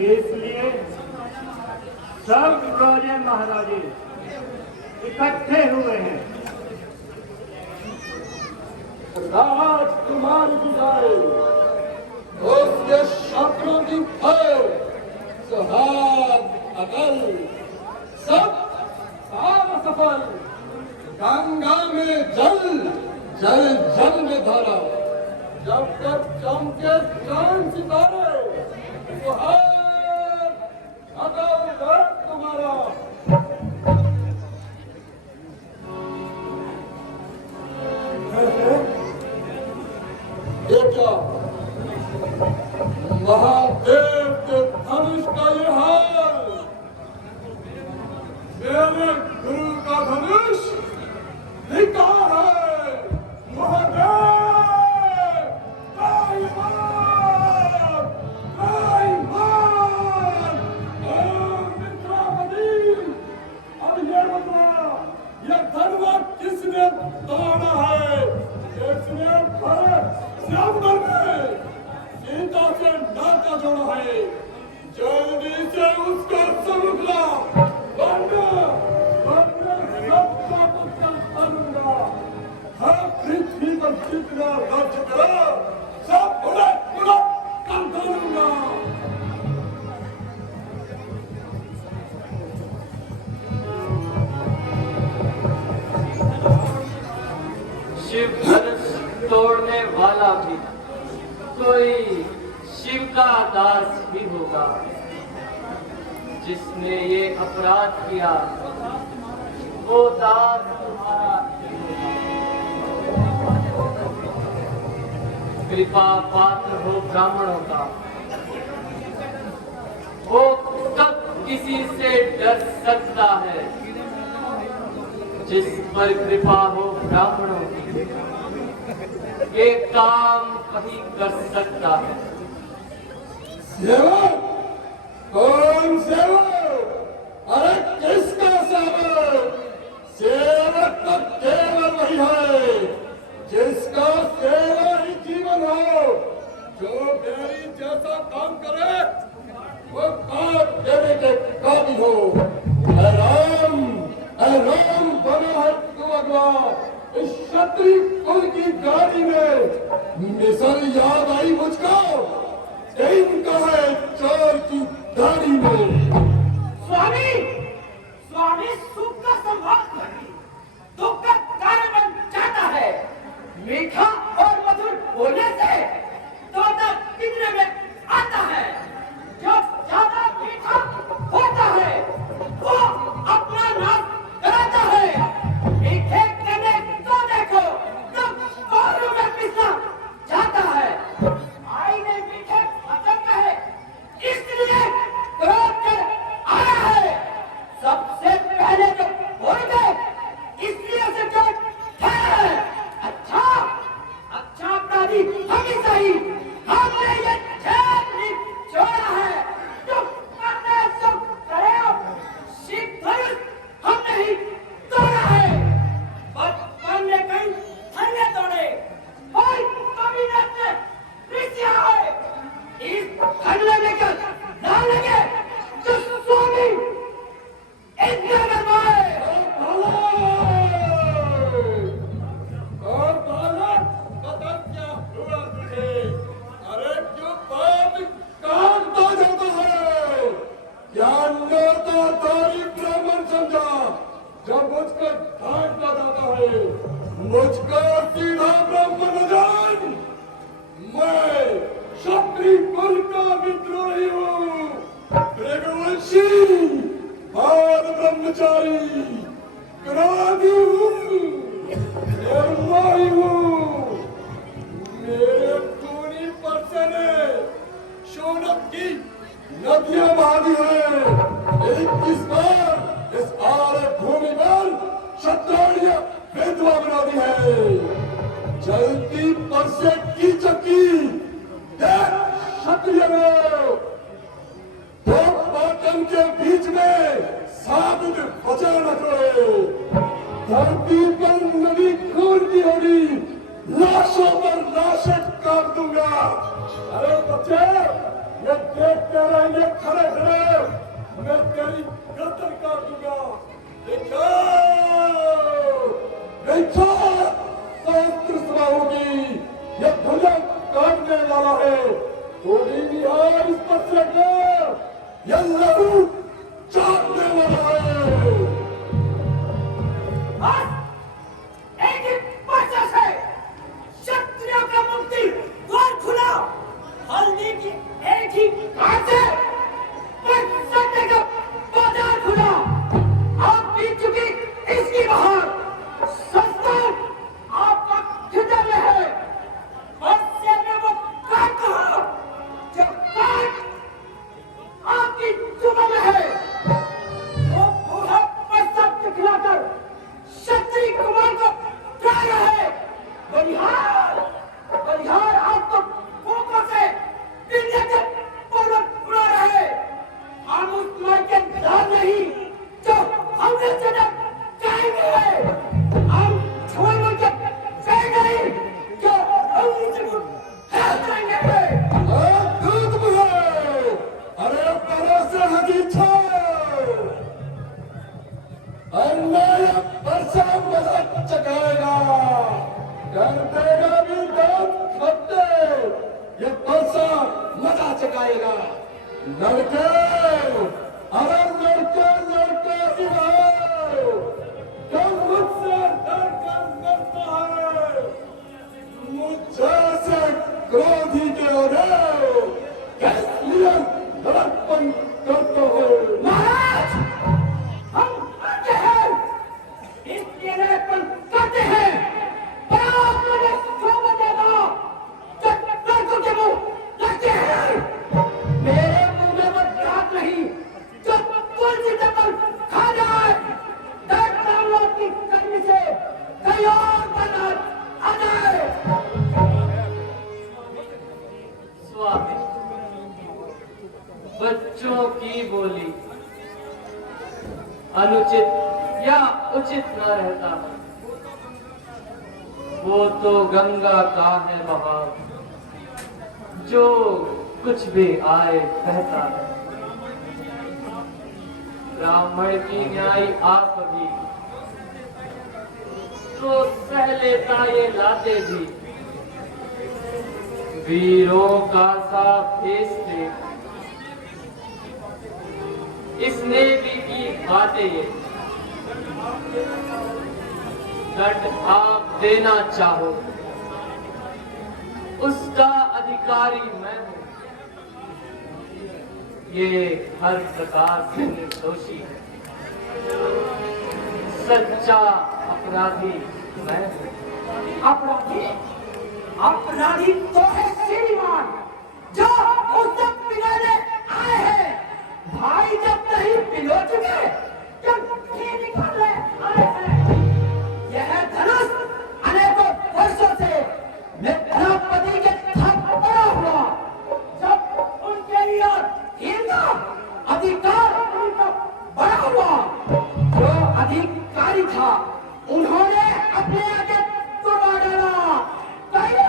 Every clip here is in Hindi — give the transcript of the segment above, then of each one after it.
इसलिए सब राजे महाराजे इकट्ठे हुए हैं। राजकुमार विदाई उसके शत्रुओं की भय सुहाग अकल सब काम सफल। गंगा में जल जल जल में धारा जब तक चमके चांद सितारे सुहाग अकल वर्ग तुम्हारा। ये क्या महादेव के धनुष का ये हाल। मेरे गुरु का धनुष धिक्कार है। महादेव किसने तोड़ा है? किसने श्यामवर में सीता से नाता जोड़ा है? जल्दी से उसका सबूत ला, वरना सबका कुछ करूंगा। हर पृथ्वी पर जितना राज्य करा सब उलट उलट कर दूंगा। शिव धनुष तोड़ने वाला भी कोई शिव का दास ही होगा। जिसने ये अपराध किया वो दास तुम्हारा कृपा पात्र हो ब्राह्मणों का। वो कब किसी से डर सकता है? जिस पर कृपा हो ब्राह्मणों की ये काम वही कर सकता है। सेवक कौन सेवक? अरे किसका सेवक? सेवक तो केवल वही है जिसका सेवा ही जीवन हो। जो मेरी जैसा काम करे वो काट देने के काबिल हो। राम बना है तू अगवा। इस क्षत्रिय कुल की गाड़ी में मिसल याद आई मुझको। कहीं का है चोर की गाड़ी में। स्वामी स्वामी सुख का संभाल दुख का कारण बन जाता है। मीठा और मधुर बोलने से तोता पिंजरे में आता है। जो ज्यादा मीठा होता है वो अपना नाम कराता है। मीठे करने तो देखो तो औरों में पिसना जाता है। आईने मीठे वचन कहे इसलिए क्रोध कर आया है। सबसे पहले जो बोल गए इसलिए उसे चोट है। अच्छा अच्छा अपराधी हम ही सही। हमने ये जेल नहीं छोड़ा है। चुप करने चुप करे। शिव धनुष हमने ही तोड़ा है। बचपन में कई धन्य तोड़े और कभी न ऋषि आए। इस धन्य में कर ना लगे तो स्वामी इतने नरमाए। और बालक बता क्या हुआ तुझे? अरे क्यों बात कान तो जाता है? ज्ञान तो तारी ब्राह्मण समझा जब मुझको डांटना जाता है। मुझको सीधा ब्राह्मण जान। मैं क्षत्रिय कुल का विद्रोही हूँ। रघुवंशी और ब्रह्मचारी क्रोधी हूँ। निर्मोही हूँ। मेरे खूनी परसे ने शोणक की नदियां बहादी है। 21 बार इस आरे भूमि पर क्षत्रिय विधवा बना दी है। जलती परसे की चक्की देख क्षत्रिय दो पाटन के बीच में साबित वचन रखो। धरती पर नदी खून की होगी। लाशों पर लाशें काट दूंगा। अरे बच्चे ये देखते रहेंगे खड़े खड़े, मैं तेरी गर्दन काट दूंगा। देखो देखो, सहस्त्र सभा होगी, ये भुजा काटने वाला है। थोड़ी निहार इस पर से कर, ये लहू चाटने वाला है। बस एक ही पर्चा से क्षत्रियों का मुक्ति द्वार खुला। हल्दी की एक ही घाट से सत्य का बाजार खुला। आप बीत चुकी इसकी बहार, संस्थान आपका खिदर में है। और सिर में वो काट कहा जो काट आपकी जुबान में है। वो बूढ़ा प्रसव दिखलाकर क्षत्रिय कुमार को डरा रहे। बलिहार बलिहार आप तो भूखों से विंध्य के पर्वत उड़ा रहे। हम उस माई के दान नहीं जो हमने जन्म जाएंगे। हम छोड़ के बैठ नहीं जो उंगली से खेल जाएंगे। दूध बुलाओ, अरे परों से हगी छो, अन्याय परसा मदद चकाएगा, कर देगा भी दांत खट्टे, ये परसा मजा चकाएगा। लड़के, अरे लड़के लड़के ही रहो, तुम मुझसे डरकर मरता है, मुझसे क्रोधी के हो रहे, इसलिए लड़कपन करते हो। महाराज हम आते हैं, इसलिए लड़कपन करते हैं। बराबर मुझे शोभा देगा जो लड़कों के मुंह लगते हैं। मेरे मुंह में वो दांत नहीं जो तुलसी पर खा जाए। डरता हूं आपकी गर्मी से कहीं और बदल आ जाए। स्वामी, बच्चों की बोली अनुचित या उचित न रहता। वो तो गंगा का है बहाव, जो कुछ भी आए कहता है। ब्राह्मण की न्याय आप भी तो सह लेता ये लाते भी। वीरों का सा फेस थे, इसने भी की बातें ये। दंड आप देना चाहो, उसका अधिकारी मैं हूं। ये हर प्रकार से निर्दोषी है, सच्चा अपराधी मैं हूं। अपराधी अपराधी तो है श्रीमान जो उससे पिलाने आए हैं। भाई जब नहीं पिलो चुके जब घी निकालने आए हैं। यह धनुष अनेकों वर्षों से मित्रपति के थप पड़ा हुआ। जब उनके लिए इनका अधिकार उनका बड़ा हुआ, जो अधिकारी था उन्होंने अपने आगे तुड़ा डाला। पहले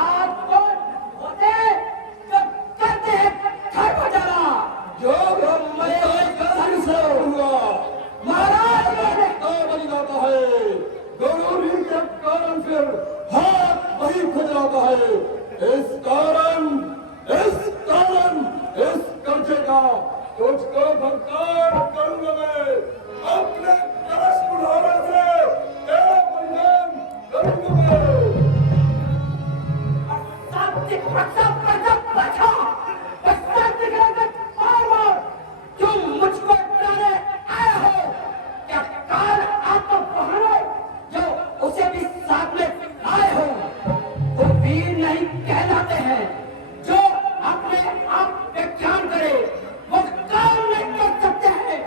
आप कौन होते जो करते हैं धर्म जरा। जो ब्रह्म से हुआ महाराज मैंने बन जाता है, जरूरी के कारण फिर हाथ वही खुद जाता है। इस कर्जे का तुझको भुगतान करूंगा मैं। अपने कलश बुढ़ाने से तेरा परिणाम करूंगा मैं। तुम मुझको डराने आए हो। क्या काल आपको पहने जो उसे भी साथ में आए हो। वो वीर नहीं कहलाते हैं जो अपने आप व्याख्यान करे। वो काम नहीं कर सकते हैं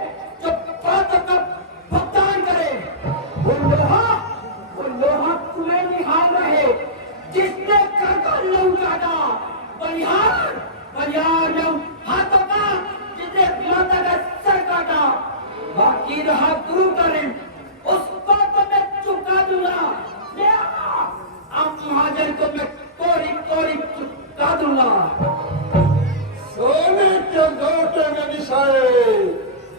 जो बातों का भुगतान करे। वो लोहा तुम्हें निहाल रहे जिसने काका लहू काटा। बलिहार लहू हाथों का जिसने माता का सर काटा। बाकी रहा गुरु का ऋण, उसको तो मैं चुका दूंगा। ले आओ, अब महाजन को मैं कोरी कोरी चुका दूंगा। है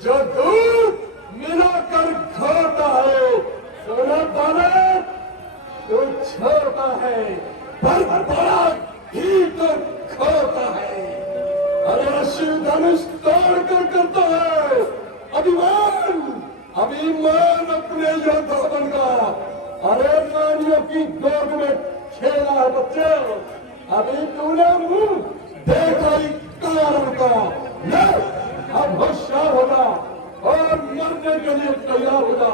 जो दूध मिलाकर खाता है। सोना दाना तो छोटा है पर बड़ा ही तो खोता है। अरे शिव धनुष तोड़ कर करता है अभिमान, अभिमान अपने योद्धा बनका। अरे रानियों की गोद में खेला है बच्चे, अभी तूने मुंह देखा ही कारण का। ले, अब होशियार होगा और मरने के लिए तैयार होगा।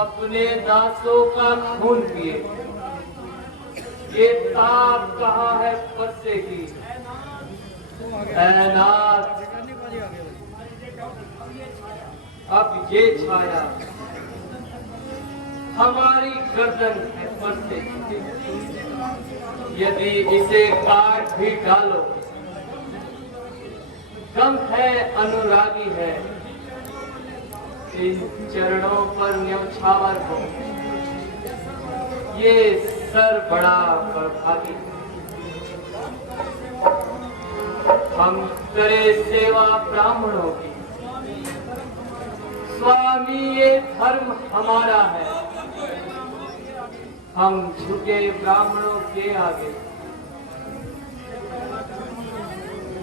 अपने दासों का खून पिए, ये ताप कहाँ है परसे की। ऐनाथ, अब ये छाया हमारी गर्दन है परसे की। यदि इसे काट भी डालो, गम है अनुरागी है, इन चरणों पर न्यौछावर हो। ये सर बड़ा बड़भागी, हम करे सेवा ब्राह्मणों की। स्वामी ये धर्म हमारा है, हम झुके ब्राह्मणों के आगे।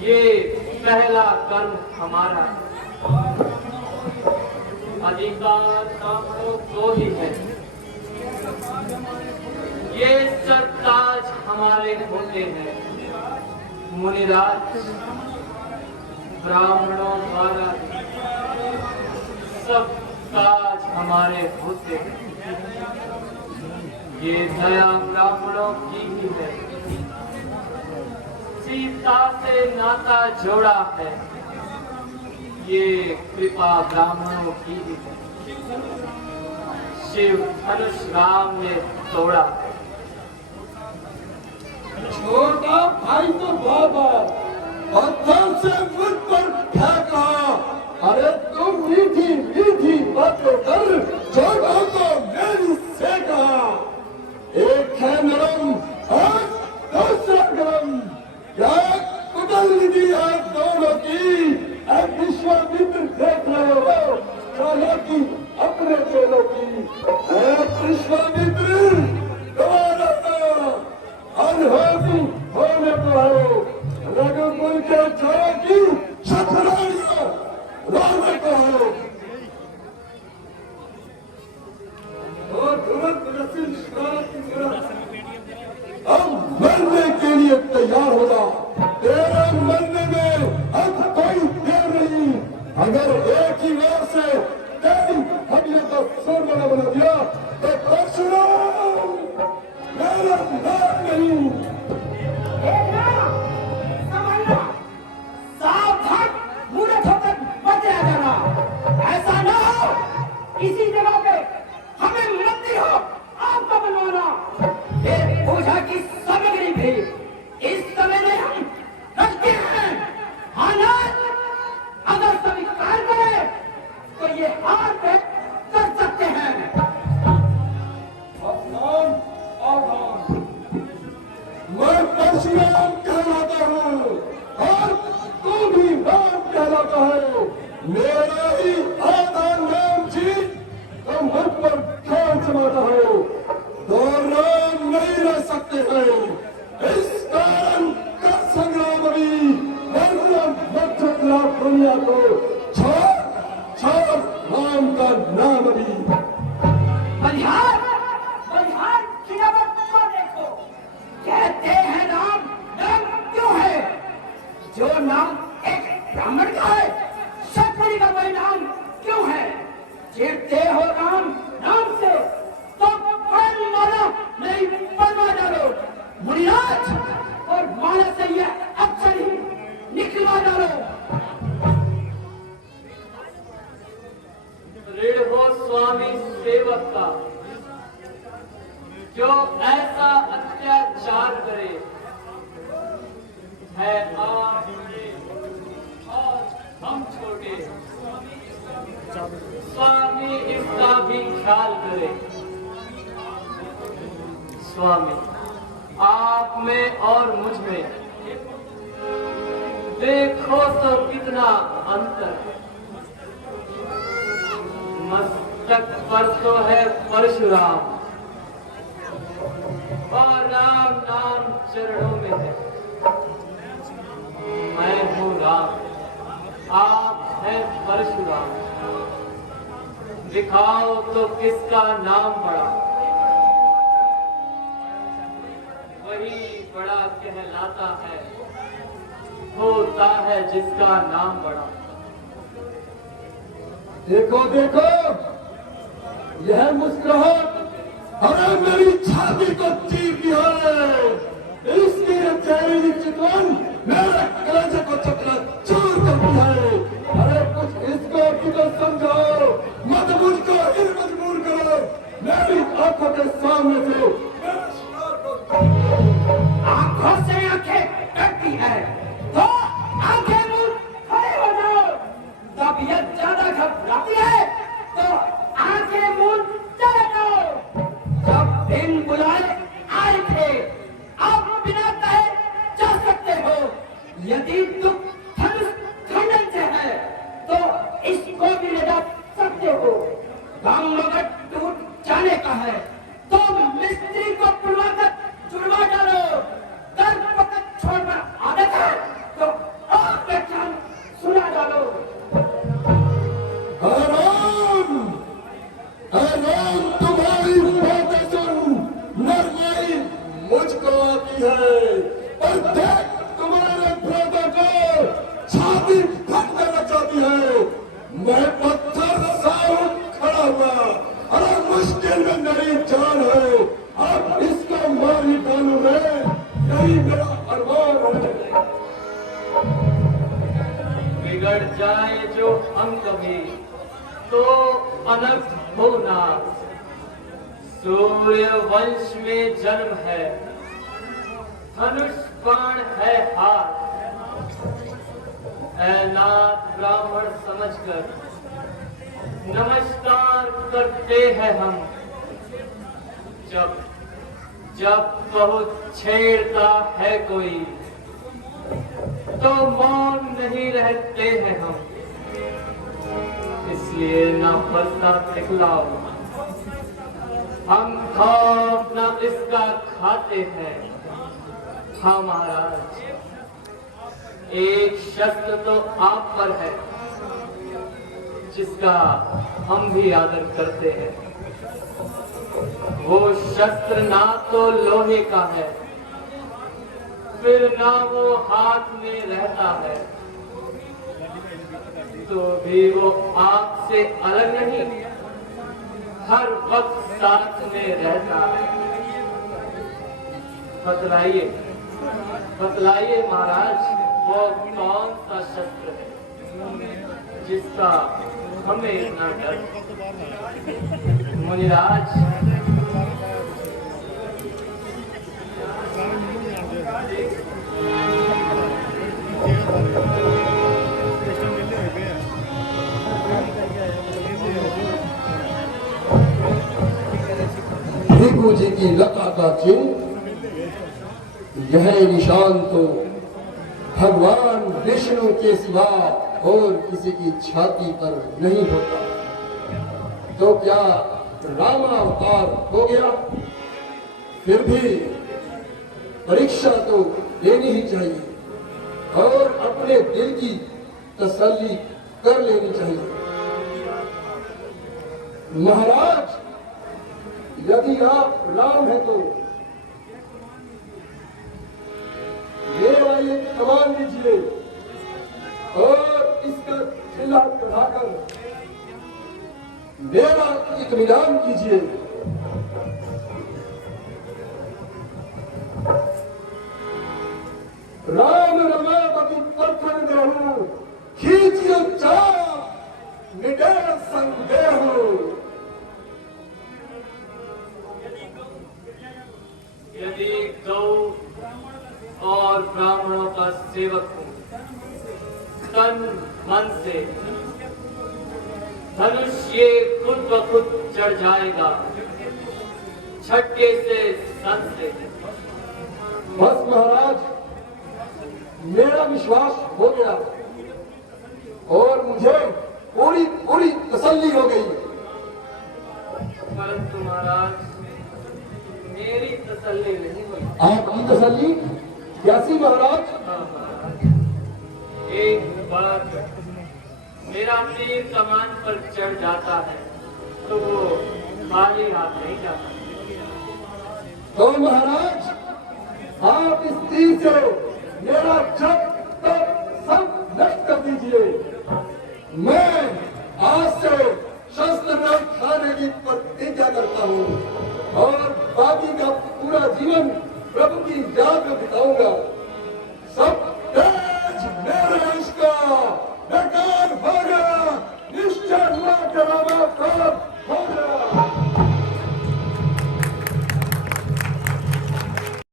ये पहला कर्म हमारा है, अधिकार ब्राह्मणों को ही है। ये सरताज हमारे होते हैं मुनिराज, ब्राह्मणों द्वारा सब काज हमारे होते हैं। ये दया ब्राह्मणों की ही है, सीता से नाता जोड़ा है, ये कृपा ब्राह्मणों की ही है। शिव धनुष राम ने तोड़ा है। छोटा भाई तो बाबा पत्थर से मुझ पर फेंका। अरे तुम मीठी मीठी बातों कर छोटा को मेरी से कहा। एक है नरम और दूसरा गरम, क्या कुटल निधि है दोनों की। अब विश्वामित्र देख रहे हो चालाकी अपने चेलों की। विश्वामित्र तुम्हारा अनहोनी होने को हो, रघुकुल के छाया की छतराइयां रोने को हो। और तुरंत रसिल शरारत की तरह अब मरने के लिए तैयार होगा। तेरे मरने में अब कोई देर नहीं। अगर एक ही बार से तेरी हड्डियों का सोना बना दिया तो परशुराम मेरा नाम नहीं। देखना, संभलना, सावधान, मूर्ख होकर बच जाना। ऐसा ना हो इसी जगह पे हमें मंदिर हो आपका बनवाना। फिर पूजा की सामग्री भी इस समय में हम रखते हैं। आनंद अगर स्वीकार करें तो ये हार पे कर सकते हैं। आसान आसान मैं परशुराम कहलाता हूँ और तू भी राम कहलाता है। मेरा ही आधा नाम जी तो मुझ पर ख्याल जमाता हो तो राम नहीं रह सकते हैं। इस कारण का संग्राम अभी दुनिया को छोड़ छोड़ राम का नाम अभी। बलिहार बलिहार खिलाफत को देखो, कहते हैं राम नाम क्यों है। जो नाम एक ब्राह्मण का है, क्षत्रिय का कोई नाम क्यों है। चिढ़ते हो राम नाम से तो पढ़ माना नहीं बनवा डालो। मुनिराज और माला से यह अक्षर ही निकलवा डालो। ऋण हो स्वामी सेवक का, जो ऐसा अत्याचार करे है। आप बड़े और हम छोटे, स्वामी इसका भी ख्याल करे। स्वामी आप में और मुझ में देखो तो कितना अंतर है। मस्तक पर तो है परशुराम और राम नाम चरणों में है। मैं हूँ राम, आप हैं परशुराम। दिखाओ तो किसका नाम बड़ा। वही बड़ा कहलाता है, होता है जिसका नाम बड़ा। देखो देखो, यह मुस्कुराहट अरे मेरी छाती को चीर दिया है। इसकी चेहरे की चितवन मेरे कलेजे को चकनाचूर कर दिया है। अरे कुछ इसको भी तो समझाओ, मत मुझको ही मजबूर करो। मेरी आंखों के सामने से मेरे शिकार को आंखों से आंखें कटती है तो आंखें मूंद खड़े हो जाओ। तबीयत ज्यादा घबराती है तो आंखें मूंद चले जाओ। जब बिन बुलाए आए थे, अब बिना कहे जा सकते हो। यदि दुख धनुष खंडन से है तो इसको भी ले जा सकते हो। गम अगर टूट जाने का है तो मिस्त्री को बुलवाकर जुड़वा डालो। दर्द वक्त छोड़ना आदत है तो और व्याख्यान सुना डालो। आराम तुम्हारी बातें सुन, नरमाई मुझको आती है। और देख तुम्हारे ब्रदर को छाती फट कर रचाती है। मैं पत्थर सा खड़ा हुआ, अरे मुश्किल में मेरी जान है। अब इसको मारी डालू मैं, यही मेरा अरमान है। बिगड़ जाए जो हम कभी तो अनर्थ होना। सूर्य वंश में जन्म है, धनुष बाण है हाथ। ऐ नाथ ब्राह्मण समझकर नमस्कार करते हैं हम। जब जब बहुत छेड़ता है कोई तो मौन नहीं रहते हैं हम। इसलिए न फरसा दिखलाओ, हम खौफ न इसका खाते हैं। हाँ महाराज, एक शस्त्र तो आप पर है जिसका हम भी आदर करते हैं। वो शस्त्र ना तो लोहे का है, फिर ना वो हाथ में रहता है, तो भी वो आपसे अलग नहीं, हर वक्त साथ में रहता है। बतलाइए बतलाइए महाराज, वो कौन सा शस्त्र है जिसका हमें इतना डर। मुनिराज, भृगु जी की लता का चिन्ह, यह निशान तो भगवान विष्णु के सिवा और किसी की छाती पर नहीं होता। तो क्या रामावतार हो गया? फिर भी परीक्षा तो लेनी ही चाहिए और अपने दिल की तसल्ली कर लेनी चाहिए। महाराज, यदि आप राम हैं तो मेरा ये कमान लीजिए और इसका चिल्ला बढ़ाकर मेरा इत्मीनान कीजिए। राम रमापति परखन देहु, खींचियो चाप मिटे संदेह। यदि गौ और ब्राह्मणों का सेवक हूँ, तन मन से धनुष ये खुद ब खुद चढ़ जाएगा, झटके से सन से। बस महाराज, मेरा विश्वास हो गया और मुझे पूरी पूरी तसल्ली हो गई। परंतु महाराज, मेरी तसल्ली नहीं हुई। आपकी तसल्ली कैसी महाराज? हाँ महाराज, एक बार मेरा तीर कमान पर चढ़ जाता है तो वो खाली हाथ नहीं जाता। तो महाराज, आप इस तीर से मेरा जब तक सब नष्ट कर दीजिए।